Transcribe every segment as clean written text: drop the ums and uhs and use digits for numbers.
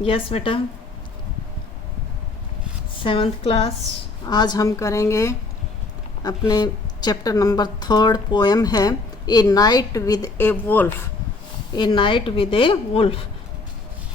Yes बेटा, 7th class. आज हम करेंगे अपने चैप्टर नंबर 3 पोएम है a night with a wolf. A night with a wolf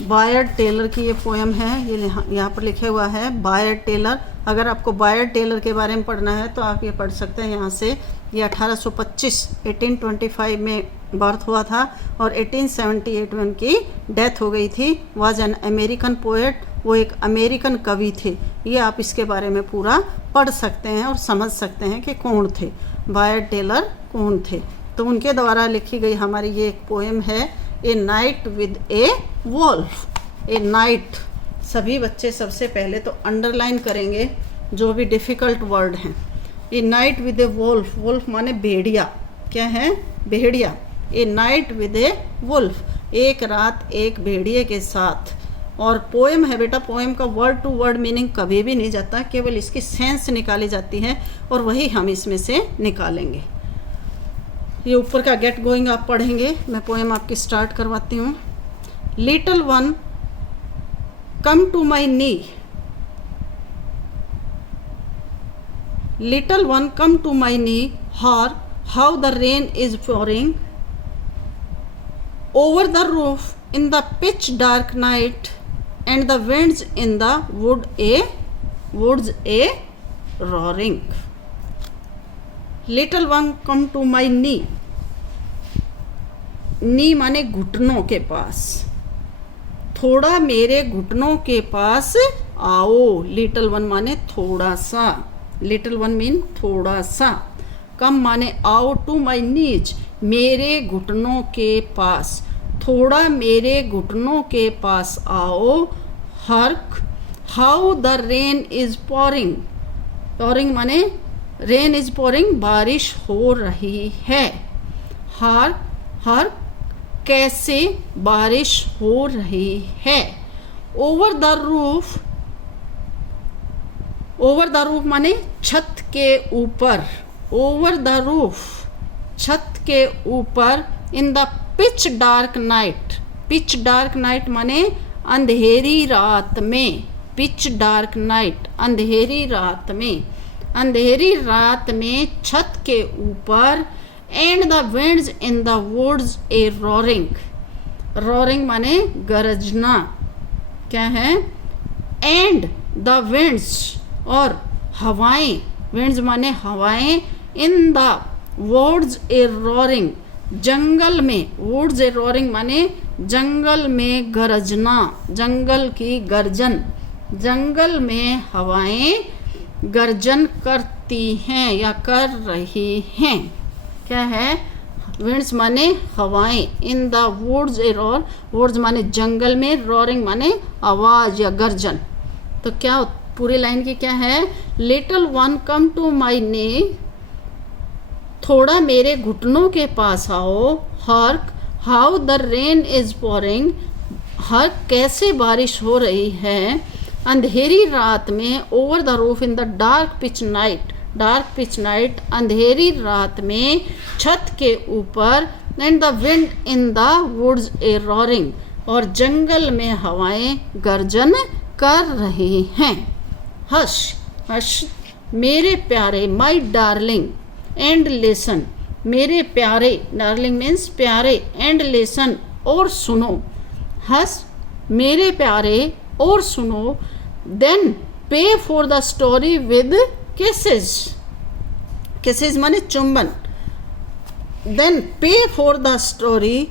Bayard Taylor की ये पोएम है। ये यहाँ पर लिखा हुआ है बायर्ड टेलर। अगर आपको बायर्ड टेलर के बारे में पढ़ना है तो आप ये पढ़ सकते हैं यहाँ से। ये 1825 में बर्थ हुआ था और 1878 में उनकी डेथ हो गई थी। वाज एन अमेरिकन पोएट, वो एक अमेरिकन कवि थे। ये आप इसके बारे में पूरा पढ़ सकते हैं और समझ सकते हैं कि कौन थे, बायर्ड टेलर कौन थे। तो उनके द्वारा लिखी गई हमारी ये एक पोएम है a night with a wolf. A night, सभी बच्चे सबसे पहले तो अंडरलाइन करेंगे जो भी डिफ़िकल्ट वर्ड हैं। A night with a wolf, wolf माने भेड़िया। क्या है? भेड़िया। A night with a wolf, एक रात एक भेड़िए के साथ। और पोएम है बेटा, पोएम का वर्ड टू वर्ड मीनिंग कभी भी नहीं जाता, केवल इसकी सेंस निकाली जाती है और वही हम इसमें से निकालेंगे। ये ऊपर का गेट गोइंग आप पढ़ेंगे। मैं पोएम आपकी स्टार्ट करवाती हूँ। Little one come to my knee, little one come to my knee, hark how the rain is pouring over the roof in the pitch dark night, and the winds in the woods a roaring. Little one come to my knee. नी माने घुटनों के पास, थोड़ा मेरे घुटनों के पास आओ। Little one माने थोड़ा सा, लिटिल वन मीन थोड़ा सा। कम माने आओ, टू माई नीज मेरे घुटनों के पास, थोड़ा मेरे घुटनों के पास आओ। Hark how the rain is pouring, pouring माने रेन इज पोरिंग, बारिश हो रही है। हर्क कैसे बारिश हो रही है। Over the roof, over the roof माने छत के ऊपर, ओवर द रूफ छत के ऊपर। In the pitch dark night, pitch dark night माने अंधेरी रात में, पिच डार्क नाइट अंधेरी रात में, अंधेरी रात में छत के ऊपर। And the winds in the woods a roaring, roaring माने गरजना। क्या है? एंड द विंड्स और हवाएं, विंड्स माने हवाएं। In the woods a roaring जंगल में, वुड्स ए रोरिंग माने जंगल में गरजना, जंगल की गर्जन। जंगल में हवाएं गर्जन करती हैं या कर रही हैं। क्या है? विंड्स माने हवाएं। In the woods a roar, woods माने जंगल में, रोरिंग माने आवाज या गर्जन। तो क्या पूरी लाइन की क्या है? Little one come to my knee, थोड़ा मेरे घुटनों के पास आओ। Hark how the rain is pouring, hark कैसे बारिश हो रही है अंधेरी रात में। Over the roof in the dark pitch night, dark pitch night अंधेरी रात में छत के ऊपर। And the wind in the woods a roaring, और जंगल में हवाएं गर्जन कर रही हैं। हश हश मेरे प्यारे, माई डार्लिंग एंड लिसन, मेरे प्यारे, डार्लिंग मीन्स प्यारे, एंड लिसन और सुनो। हस मेरे प्यारे और सुनो। देन पे for the story with kisses, kisses माने चुंबन। देन पे for the story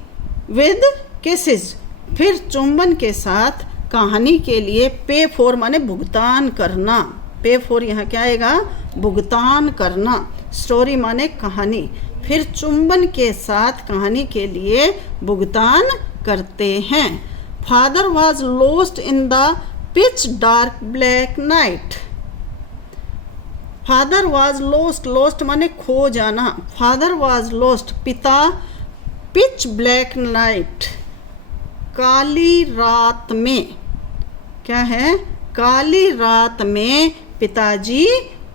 with kisses, फिर चुंबन के साथ कहानी के लिए। पे फॉर माने भुगतान करना, पे फॉर यहाँ क्या आएगा? भुगतान करना। स्टोरी माने कहानी, फिर चुंबन के साथ कहानी के लिए भुगतान करते हैं। Father was lost in the pitch dark black night, father was lost, lost माने खो जाना। फादर वॉज लॉस्ट पिता, पिच ब्लैक नाइट काली रात में। क्या है? काली रात में पिताजी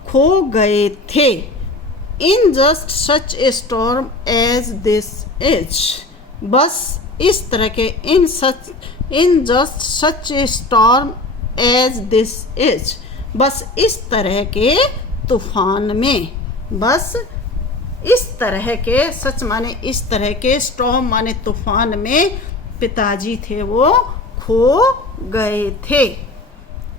खो गए थे। In just such a storm as this is, बस इस तरह के in just such a storm as this is, बस इस तरह के तूफान में, बस इस तरह के, सच माने इस तरह के, स्टॉर्म माने तूफान में पिताजी थे वो खो गए थे।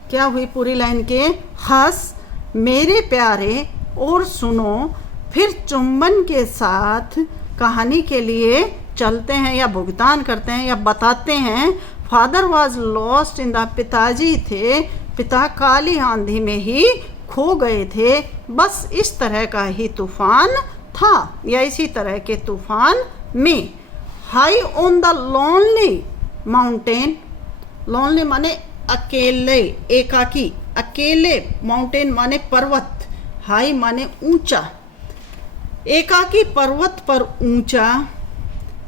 क्या हुई पूरी लाइन के, हंस मेरे प्यारे और सुनो, फिर चुंबन के साथ कहानी के लिए चलते हैं या भुगतान करते हैं या बताते हैं। Father was lost in the, पिताजी थे, पिता काली आंधी में ही खो गए थे, बस इस तरह का ही तूफान था या इसी तरह के तूफान में। High on the lonely mountain, lonely माने अकेले, एकाकी, अकेले, माउंटेन माने पर्वत, हाई माने ऊंचा, एकाकी पर्वत पर ऊंचा।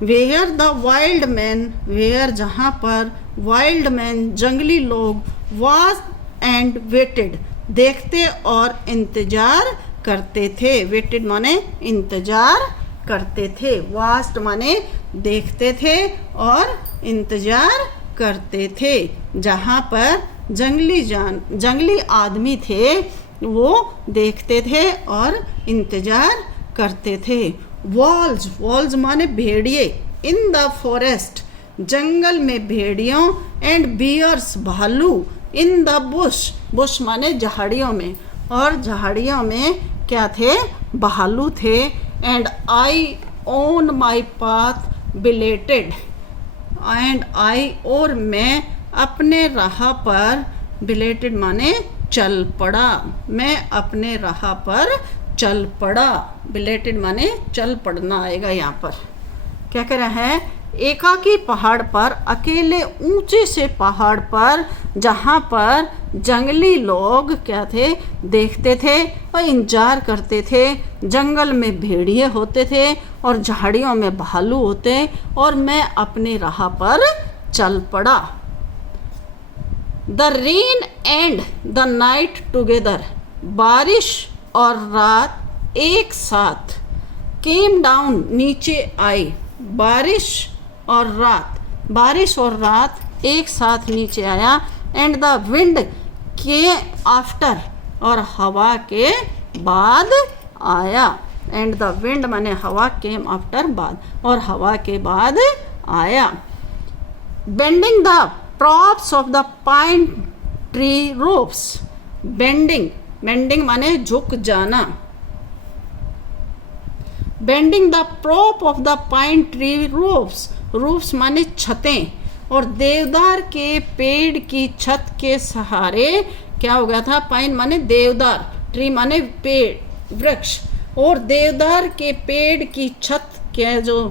Where the wild man, where जहाँ पर, वाइल्ड मैन जंगली लोग, वाज एंड वेटेड, देखते और इंतजार करते थे। वेटेड माने इंतजार करते थे, वास्ट माने देखते थे और इंतजार करते थे। जहाँ पर जंगली आदमी थे वो देखते थे और इंतजार करते थे। वॉल्स, वॉल्स माने भेड़िए, इन द फॉरेस्ट, जंगल में भेड़ियों, एंड बियर्स भालू, इन द बुश, बुश माने झाड़ियों में, और झाड़ियों में क्या थे, भालू थे। And I on my path belated, and I और मैं अपने राह पर, बिलेटेड माने चल पड़ा, मैं अपने राह पर चल पड़ा, बिलेटेड माने चल पड़ना आएगा यहाँ पर। क्या कह रहा है, एकाकी पहाड़ पर, अकेले ऊंचे से पहाड़ पर, जहाँ पर जंगली लोग क्या थे, देखते थे और इंतजार करते थे। जंगल में भेड़िए होते थे और झाड़ियों में भालू होते, और मैं अपने राह पर चल पड़ा। The rain and the night together, बारिश और रात एक साथ। केम डाउन, नीचे आई, बारिश और रात, बारिश और रात एक साथ नीचे आया। एंड द विंड के आफ्टर, और हवा के बाद आया। एंड द विंड माने हवा, केम आफ्टर बाद, और हवा के बाद आया। Bending the props of the pine tree ropes, bending, bending माने झुक जाना। Bending the prop of the pine tree ropes, roofs माने छतें, और देवदार के पेड़ की छत के सहारे क्या हो गया था, पाइन माने देवदार, ट्री माने पेड़, वृक्ष, और देवदार के पेड़ की छत के जो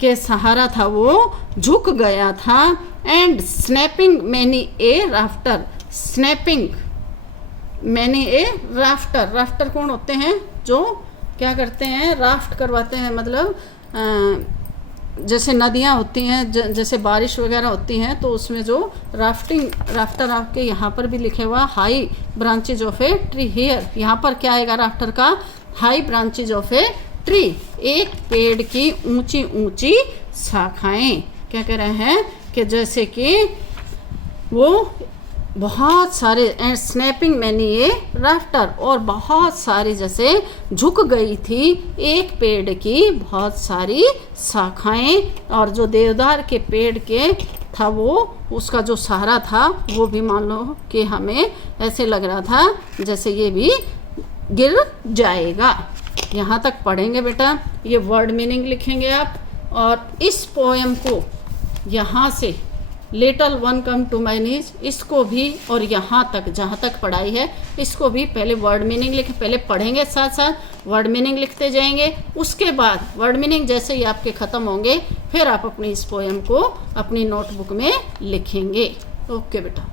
के सहारा था वो झुक गया था। And snapping many a rafter, snapping many a rafter, rafter कौन होते हैं, जो क्या करते हैं, राफ्ट करवाते हैं, मतलब जैसे नदियाँ होती हैं, जैसे बारिश वगैरह होती हैं तो उसमें जो राफ्टिंग, राफ्टर आपके यहाँ पर भी लिखे हुआ high branches of a tree, here यहाँ पर क्या आएगा राफ्टर का, high branches of a tree, एक पेड़ की ऊंची ऊंची शाखाएं। क्या कह रहे हैं कि जैसे कि वो बहुत सारे, and snapping many a rafter, और बहुत सारी जैसे झुक गई थी एक पेड़ की बहुत सारी शाखाएं, और जो देवदार के पेड़ के था वो उसका जो सहारा था वो भी मान लो कि हमें ऐसे लग रहा था जैसे ये भी गिर जाएगा। यहाँ तक पढ़ेंगे बेटा, ये वर्ड मीनिंग लिखेंगे आप, और इस पोएम को यहाँ से little one come to my knees, इसको भी और यहाँ तक जहाँ तक पढ़ाई है इसको भी पहले वर्ड मीनिंग लिखे, पहले पढ़ेंगे साथ साथ वर्ड मीनिंग लिखते जाएंगे, उसके बाद वर्ड मीनिंग जैसे ही आपके ख़त्म होंगे फिर आप अपनी इस पोएम को अपनी नोटबुक में लिखेंगे। ओके बेटा।